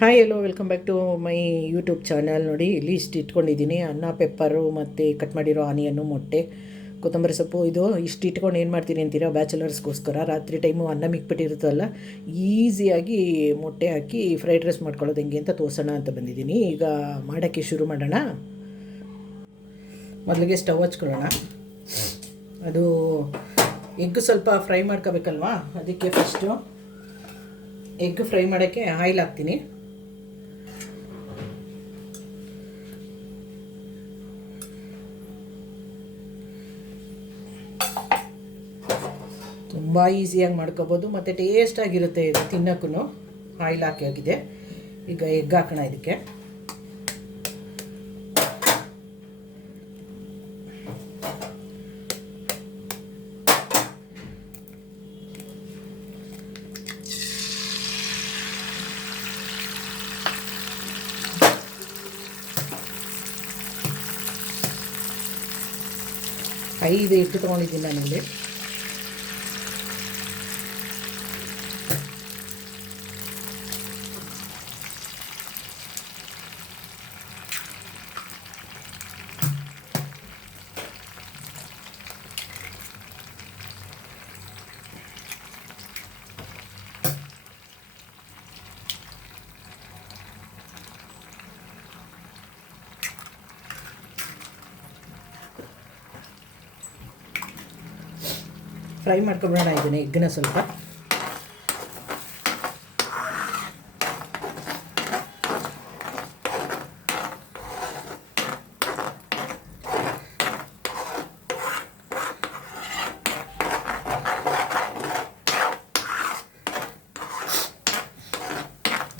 Hi hello welcome back to my YouTube channel. ನೋಡಿ ಇಲ್ಲಿ ಇಷ್ಟು ಇಟ್ಕೊಂಡಿದ್ದೀನಿ: ಅನ್ನ, ಪೆಪ್ಪರು ಮತ್ತು ಕಟ್ ಮಾಡಿರೋ ಆನಿಯನ್ನು, ಮೊಟ್ಟೆ, ಕೊತ್ತಂಬರಿ ಸೊಪ್ಪು. ಇದು ಇಷ್ಟು ಇಟ್ಕೊಂಡು ಏನು ಮಾಡ್ತೀನಿ ಅಂತೀರಾ? ಬ್ಯಾಚುಲರ್ಸ್ಗೋಸ್ಕರ ರಾತ್ರಿ ಟೈಮು ಅನ್ನ ಮಿಕ್ಬಿಟ್ಟಿರುತ್ತಲ್ಲ, ಈಸಿಯಾಗಿ ಮೊಟ್ಟೆ ಹಾಕಿ ಫ್ರೈಡ್ ರೈಸ್ ಮಾಡ್ಕೊಳ್ಳೋದು ಹೆಂಗೆ ಅಂತ ತೋರಿಸೋಣ ಅಂತ ಬಂದಿದ್ದೀನಿ. ಈಗ ಮಾಡೋಕ್ಕೆ ಶುರು ಮಾಡೋಣ. ಮೊದಲಿಗೆ ಸ್ಟವ್ ಹಚ್ಕೊಳ್ಳೋಣ. ಅದು ಎಗ್ ಸ್ವಲ್ಪ ಫ್ರೈ ಮಾಡ್ಕೋಬೇಕಲ್ವಾ, ಅದಕ್ಕೆ ಫಸ್ಟು ಎಗ್ ಫ್ರೈ ಮಾಡೋಕ್ಕೆ ಆಯಿಲ್ ಹಾಕ್ತೀನಿ. ತುಂಬ ಈಸಿಯಾಗಿ ಮಾಡ್ಕೋಬೋದು ಮತ್ತು ಟೇಸ್ಟಾಗಿರುತ್ತೆ ಇದು ತಿನ್ನೋಕ್ಕೂ. ಆಯಿಲ್ ಹಾಕಿ ಆಗಿದೆ. ಈಗ ಎಗ್ ಹಾಕೋಣ ಇದಕ್ಕೆ. ಐದು ಎಗ್ ತೊಗೊಂಡಿದ್ದೀನಿ ನಾನಲ್ಲಿ. ಫ್ರೈ ಮಾಡ್ಕೊಂಬಿಡೋಣ ಇದನ್ನು, ಎಗ್ಗನ್ನ ಸ್ವಲ್ಪ.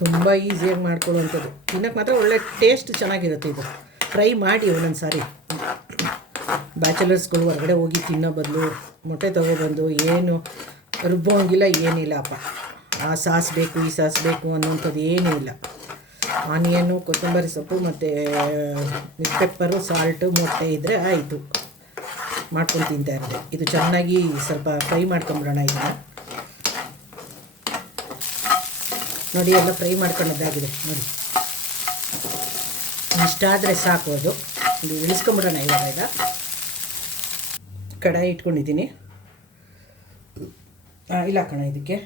ತುಂಬ ಈಸಿಯಾಗಿ ಮಾಡ್ಕೊಳ್ಳುವಂಥದ್ದು, ತಿನ್ನೋಕ್ಕೆ ಮಾತ್ರ ಒಳ್ಳೆ ಟೇಸ್ಟ್ ಚೆನ್ನಾಗಿರುತ್ತೆ ಇದು. ಟ್ರೈ ಮಾಡಿ ಒಂದೊಂದು ಸಾರಿ. ಬ್ಯಾಚುಲರ್ಸ್ಗಳು ಹೊರಗಡೆ ಹೋಗಿ ತಿನ್ನೋ ಬದಲು ಮೊಟ್ಟೆ ತೊಗೊಬಂದು ಏನು ರುಬ್ಬೋಂಗಿಲ್ಲ, ಏನಿಲ್ಲಪ್ಪ. ಆ ಸಾಸ್ ಬೇಕು, ಈ ಸಾಸ್ ಬೇಕು ಅನ್ನೋಂಥದ್ದು ಏನೂ ಇಲ್ಲ. ಆನಿಯನ್ನು, ಕೊತ್ತಂಬರಿ ಸೊಪ್ಪು ಮತ್ತು ಪೆಪ್ಪರು, ಸಾಲ್ಟು, ಮೊಟ್ಟೆ ಇದ್ದರೆ ಆಯಿತು, ಮಾಡ್ಕೊಂಡು ತಿಂತಾ ಇರೋದೆ. ಇದು ಚೆನ್ನಾಗಿ ಸ್ವಲ್ಪ ಫ್ರೈ ಮಾಡ್ಕೊಂಬಿಡೋಣ ಇದನ್ನು. ನೋಡಿ, ಎಲ್ಲ ಫ್ರೈ ಮಾಡ್ಕೊಂಡದ್ದಾಗಿದೆ ನೋಡಿ. ಇಷ್ಟಾದರೆ ಸಾಕು. ಅದು ಇಳಿಸ್ಕೊಂಬಿಡೋಣ ಇವಾಗ. ಈಗ ಕಡಾಯಿ ಇಟ್ಕೊಂಡಿದ್ದೀನಿ, ಆಯಿಲ್ ಹಾಕೋಣ ಇದಕ್ಕೆ.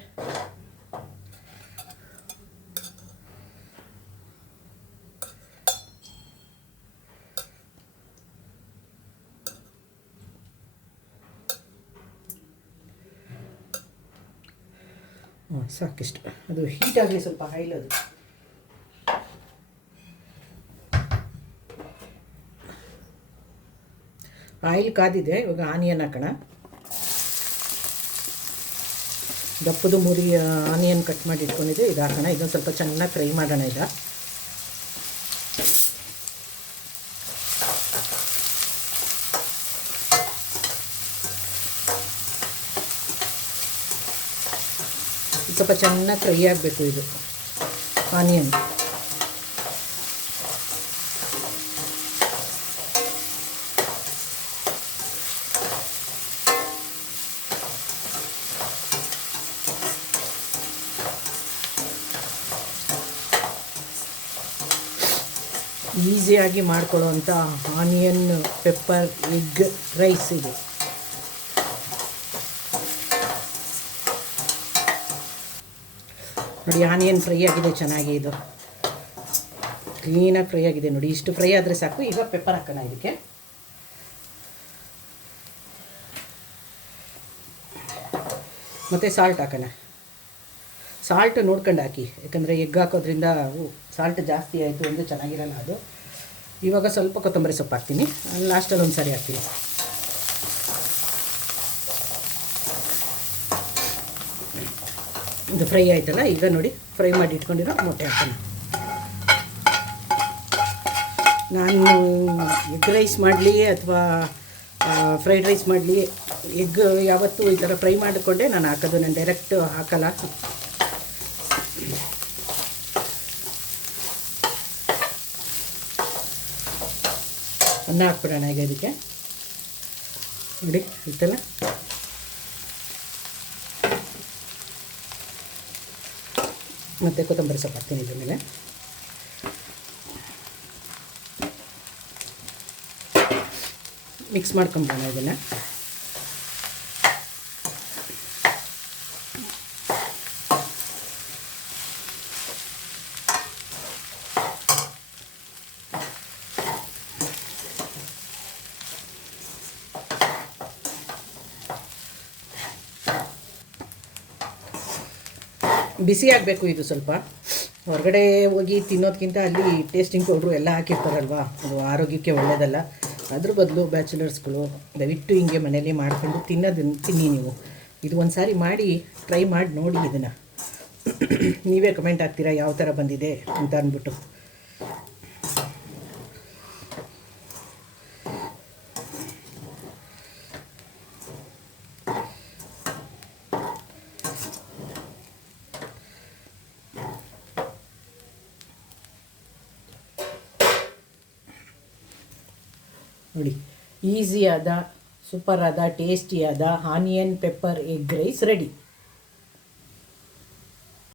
ಸಾಕಿಷ್ಟು. ಅದು ಹೀಟ್ ಆಗಲಿ ಸ್ವಲ್ಪ, ಆಯಿಲ್. ಅದು ಆಯಿಲ್ ಕಾದಿದೆ. ಇವಾಗ ಆನಿಯನ್ ಹಾಕೋಣ. ದಪ್ಪದು ಮುರಿ ಆನಿಯನ್ ಕಟ್ ಮಾಡಿ ಇಟ್ಕೊಂಡಿದ್ದೆ, ಇದು ಹಾಕೋಣ. ಇದನ್ನು ಸ್ವಲ್ಪ ಚೆನ್ನಾಗಿ ಫ್ರೈ ಮಾಡೋಣ. ಈಗ ಸ್ವಲ್ಪ ಚೆನ್ನಾಗಿ ಫ್ರೈ ಆಗಬೇಕು ಇದು ಆನಿಯನ್. ಈಸಿಯಾಗಿ ಮಾಡ್ಕೊಳ್ಳೋವಂಥ ಆನಿಯನ್ ಪೆಪ್ಪರ್ ಎಗ್ ರೈಸ್ ಇದು. ನೋಡಿ, ಆನಿಯನ್ ಫ್ರೈ ಆಗಿದೆ ಚೆನ್ನಾಗಿ. ಇದು ಕ್ಲೀನಾಗಿ ಫ್ರೈ ಆಗಿದೆ ನೋಡಿ. ಇಷ್ಟು ಫ್ರೈ ಆದರೆ ಸಾಕು. ಈಗ ಪೆಪ್ಪರ್ ಹಾಕೋಣ ಇದಕ್ಕೆ. ಮತ್ತು ಸಾಲ್ಟ್ ಹಾಕೋಣ. ಸಾಲ್ಟ್ ನೋಡ್ಕೊಂಡು ಹಾಕಿ, ಯಾಕಂದರೆ ಎಗ್ ಹಾಕೋದ್ರಿಂದ ಸಾಲ್ಟ್ ಜಾಸ್ತಿ ಆಯಿತು ಅಂದರೆ ಚೆನ್ನಾಗಿರಲ್ಲ ಅದು. ಇವಾಗ ಸ್ವಲ್ಪ ಕೊತ್ತಂಬರಿ ಸೊಪ್ಪು ಹಾಕ್ತೀನಿ, ಲಾಸ್ಟಲ್ಲಿ ಒಂದು ಸಾರಿ ಹಾಕ್ತೀನಿ. ಇದು ಫ್ರೈ ಆಯ್ತಲ್ಲ. ಈಗ ನೋಡಿ, ಫ್ರೈ ಮಾಡಿ ಇಟ್ಕೊಂಡಿರೋ ಮೊಟ್ಟೆ ಹಾಕೋಣ. ನಾನು ಎಗ್ ರೈಸ್ ಮಾಡಲಿ ಅಥವಾ ಫ್ರೈಡ್ ರೈಸ್ ಮಾಡಲಿ, ಎಗ್ ಯಾವತ್ತೂ ಈ ಥರ ಫ್ರೈ ಮಾಡಿಕೊಂಡೆ ನಾನು ಹಾಕೋದು. ನಾನು ಡೈರೆಕ್ಟ್ ಹಾಕಲ್ಲ. ಅನ್ನ ಹಾಕ್ಬಿಡೋಣ ಈಗ ಇದಕ್ಕೆ. ನೋಡಿ, ಇತ್ತಲ್ಲ. ಮತ್ತು ಕೊತ್ತಂಬರಿ ಸೊಪ್ಪು ಹಾಕ್ತೀನಿ ಇದ್ರ ಮೇಲೆ. ಮಿಕ್ಸ್ ಮಾಡ್ಕೊಂಬಿಡೋಣ ಇದನ್ನು. ಬಿಸಿ ಆಗಬೇಕು ಇದು ಸ್ವಲ್ಪ. ಹೊರಗಡೆ ಹೋಗಿ ತಿನ್ನೋದಕ್ಕಿಂತ ಅಲ್ಲಿ ಟೇಸ್ಟಿಂಗ್ ಪೌಡ್ರು ಎಲ್ಲ ಹಾಕಿರ್ತಾರಲ್ವ, ಅದು ಆರೋಗ್ಯಕ್ಕೆ ಒಳ್ಳೆಯದಲ್ಲ. ಅದ್ರ ಬದಲು ಬ್ಯಾಚುಲರ್ಸ್ಗಳು ದಯವಿಟ್ಟು ಹಿಂಗೆ ಮನೇಲಿ ಮಾಡ್ಕೊಂಡು ತಿನ್ನಿ ನೀವು. ಇದು ಒಂದು ಸಾರಿ ಮಾಡಿ ಟ್ರೈ ಮಾಡಿ ನೋಡಿ ಇದನ್ನು. ನೀವೇ ಕಮೆಂಟ್ ಹಾಕ್ತೀರಾ ಯಾವ ಥರ ಬಂದಿದೆ ಅಂತ ಅಂದ್ಬಿಟ್ಟು. ನೋಡಿ, ಈಸಿಯಾದ ಸೂಪರಾದ ಟೇಸ್ಟಿಯಾದ onion pepper egg rice ready.